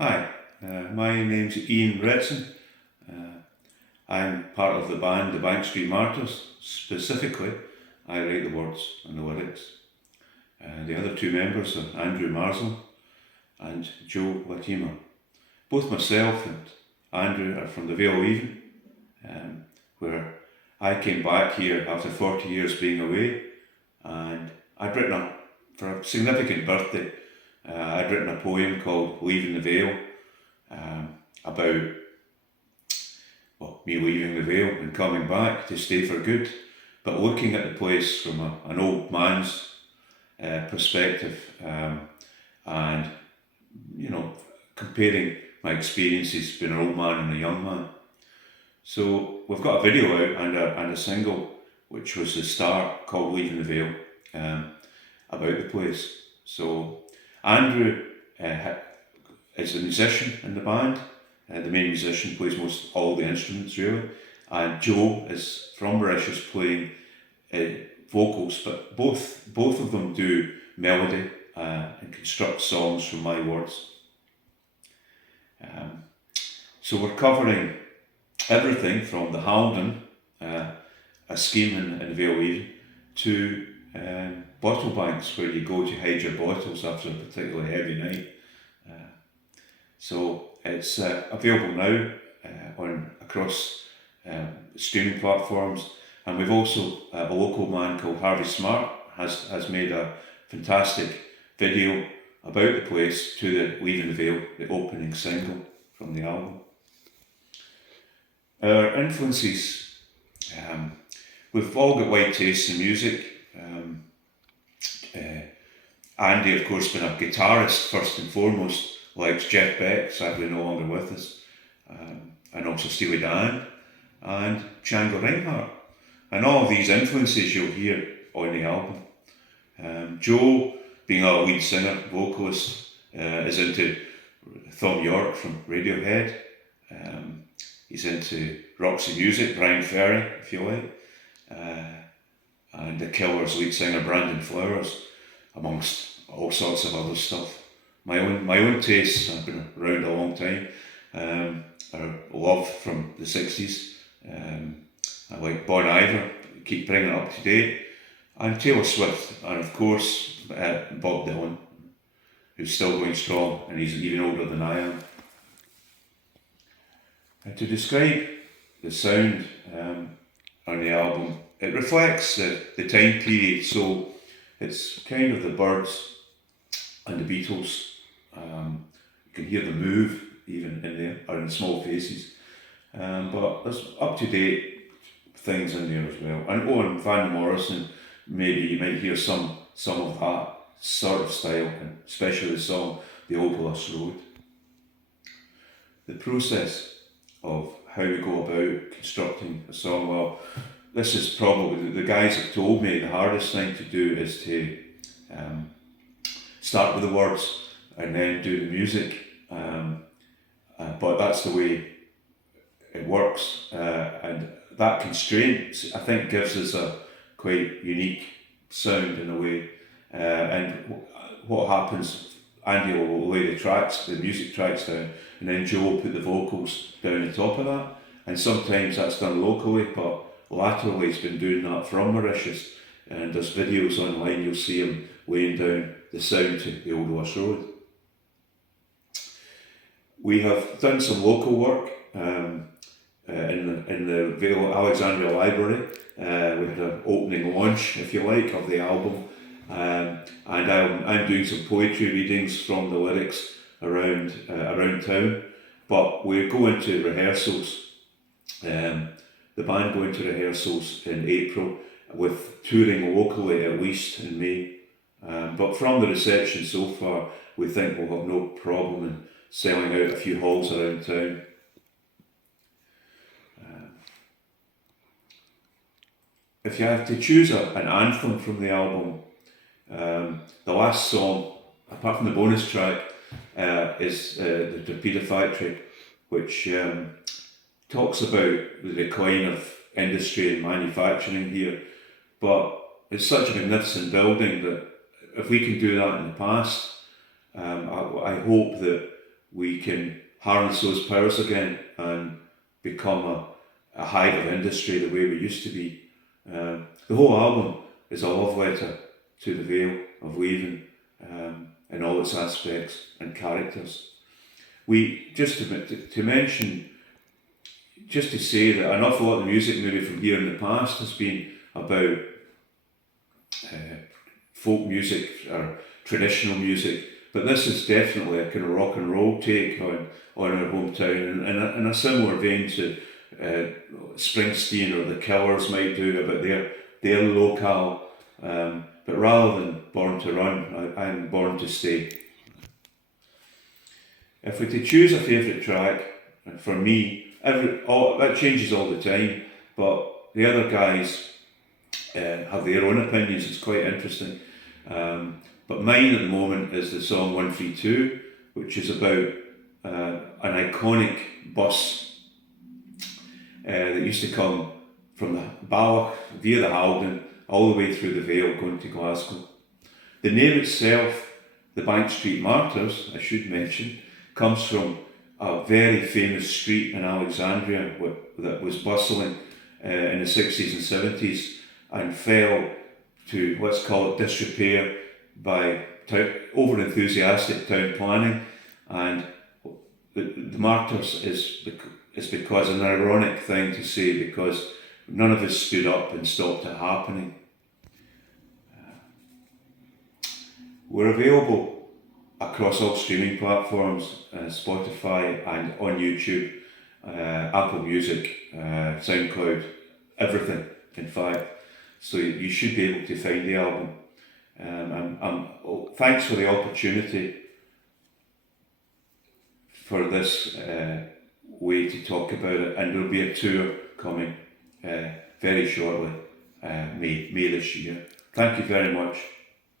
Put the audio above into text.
Hi, my name's Ian Retson. I'm part of the band the Bank Street Martyrs. Specifically, I write the words and the lyrics. The other two members are Andrew Marsland and Joe Latima. Both myself and Andrew are from the Vale Leven, where I came back here after 40 years being away, and I'd written for a significant birthday, I'd written a poem called Leven The Vale, about me leaving the Vale and coming back to stay for good, but looking at the place from an old man's perspective, and comparing my experiences being an old man and a young man. So we've got a video out and a single, which was the start, called Leven The Vale, about the place. So Andrew is the musician in the band. The main musician plays most all the instruments really, and Joe is from Mauritius playing vocals, but both of them do melody and construct songs from my words. So we're covering everything from the Haldon, a scheme in Vale Leven, to bottle banks where you go to hide your bottles after a particularly heavy night. So it's available now across streaming platforms, and we've also a local man called Harvey Smart has made a fantastic video about the place to the Leven The Vale, the opening single from the album. Our influences, we've all got wide tastes in music. Andy, of course, being a guitarist first and foremost, likes Jeff Beck, sadly no longer with us, and also Steely Dan and Django Reinhardt. And all of these influences you'll hear on the album. Joe, being a lead singer, vocalist, is into Thom Yorke from Radiohead. He's into Roxy Music, Brian Ferry, if you like, and the Killers lead singer Brandon Flowers, amongst all sorts of other stuff. My own tastes, I've been around a long time, are love from the 60s. I like Bon Iver, keep bringing it up to date, and Taylor Swift, and of course Bob Dylan, who's still going strong, and he's even older than I am. And to describe the sound on the album, it reflects the time period, so it's kind of the Byrds and the Beatles. You can hear them move even in there, or in Small Faces, but there's up-to-date things in there as well. And Van Morrison, maybe you might hear some of that sort of style, and especially the song The Old Lost Road. The process of how we go about constructing a song, well, this is probably, the guys have told me the hardest thing to do is to start with the words and then do the music, but that's the way it works, and that constraint, I think, gives us a quite unique sound in a way, and what happens, Andy will lay the music tracks down, and then Joe will put the vocals down on top of that, and sometimes that's done locally, but latterly he's been doing that from Mauritius, and there's videos online, you'll see him laying down the sound to The Old Lost Road. We have done some local work in the Vale Alexandria Library. We had an opening launch, if you like, of the album, and I'm doing some poetry readings from the lyrics around town. But we're going to rehearsals. The band going to rehearsals in April, with touring locally at least in May. But from the reception so far, we think we'll have no problem in selling out a few halls around town. If you have to choose an anthem from the album, the last song, apart from the bonus track, is the Torpedo Factory, which talks about the decline of industry and manufacturing here. But it's such a magnificent building that if we can do that in the past, I hope that we can harness those powers again and become a hive of industry the way we used to be. The whole album is a love letter to the Vale of Leven in all its aspects and characters. We just to mention, just to say that an awful lot of music maybe from here in the past has been about folk music or traditional music, but this is definitely a kind of rock and roll take on our hometown, and in a similar vein to Springsteen or the Killers might do about their locale. But rather than Born to Run, I'm Born to Stay. If we to choose a favourite track, for me, that changes all the time, but the other guys have their own opinions. It's quite interesting. But mine at the moment is the song 132, which is about an iconic bus that used to come from the Balloch via the Haldon all the way through the Vale going to Glasgow. The name itself, the Bank Street Martyrs, I should mention, comes from a very famous street in Alexandria that was bustling in the 60s and 70s and fell to, let's call it, disrepair by over-enthusiastic town planning. And the Martyrs is because an ironic thing to say, because none of us stood up and stopped it happening. We're available across all streaming platforms, Spotify and on YouTube, Apple Music, SoundCloud, everything in fact. So you should be able to find the album. Thanks for the opportunity for this way to talk about it, and there'll be a tour coming very shortly, May this year. Thank you very much.